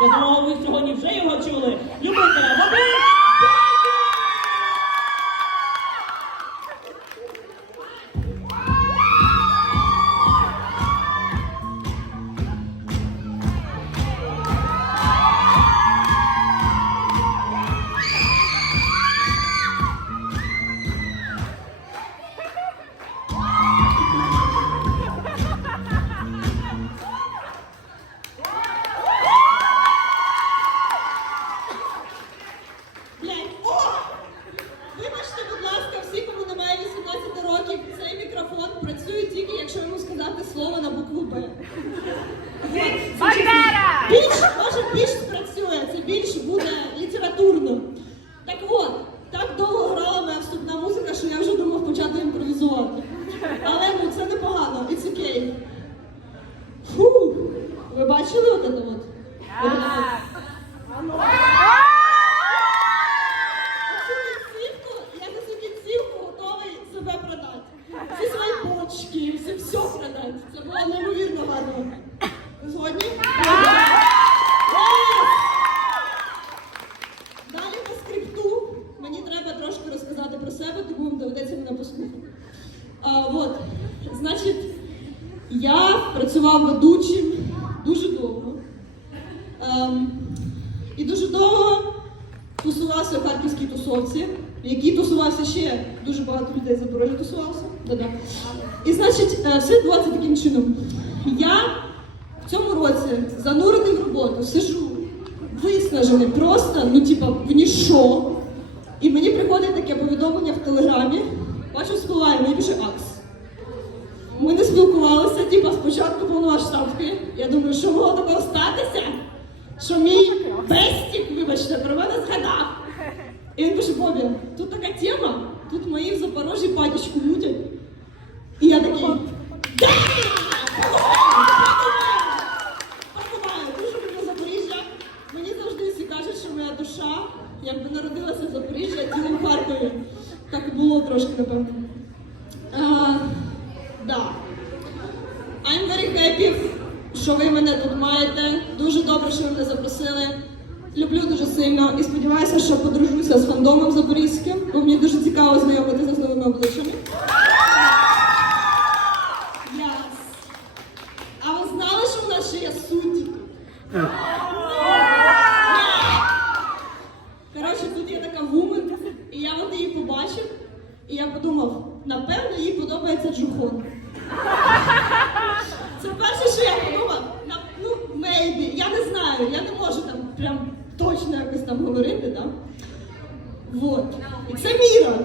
Я думала, ви сьогодні вже його чули. Любителя води. Слово на букву Б. А, от, значить, я працював ведучим дуже довго. Ем, і дуже довго тусувався в харківській тусовці, в якій тусувався ще дуже багато людей з Запорожжя тусувався. Да-да. І значить, е, все відбувається таким чином. Я в цьому році занурений в роботу, сижу, виснажений просто, ну типа, в ніщо. І мені приходить таке повідомлення в телеграмі. Бачу, спливає, мені пише Акс. Ми не спілкувалися, типа, спочатку повномасштабки. Я думаю, що могло такого статися? Що мій бестік, вибачте, про мене згадав. І він пише, Бобі, тут така тема, тут мої в Запорожжі патічку мутять. І я такий, да! Поховаю, дуже люблю Запоріжжя. Мені завжди кажуть, що моя душа якби народилася в Запоріжжі, а тілом в Харкові. Так і було трошки, напевно. Uh, да. I'm very happy, що ви мене тут маєте. Дуже добре, що ви мене запросили. Люблю дуже сильно і сподіваюся, що подружуся з фандомом Запорізьким, бо мені дуже цікаво знайомитися з новими обличчями. Yes. А ви знали, що в нас ще є судді? Коротше, тут є така вумен, і я от її побачив, і я подумав, напевно, їй подобається Джухон. Це перше, що я подумав, ну, maybe, я не знаю, я не можу там прям точно якось там говорити, так? Вот. І це Міра.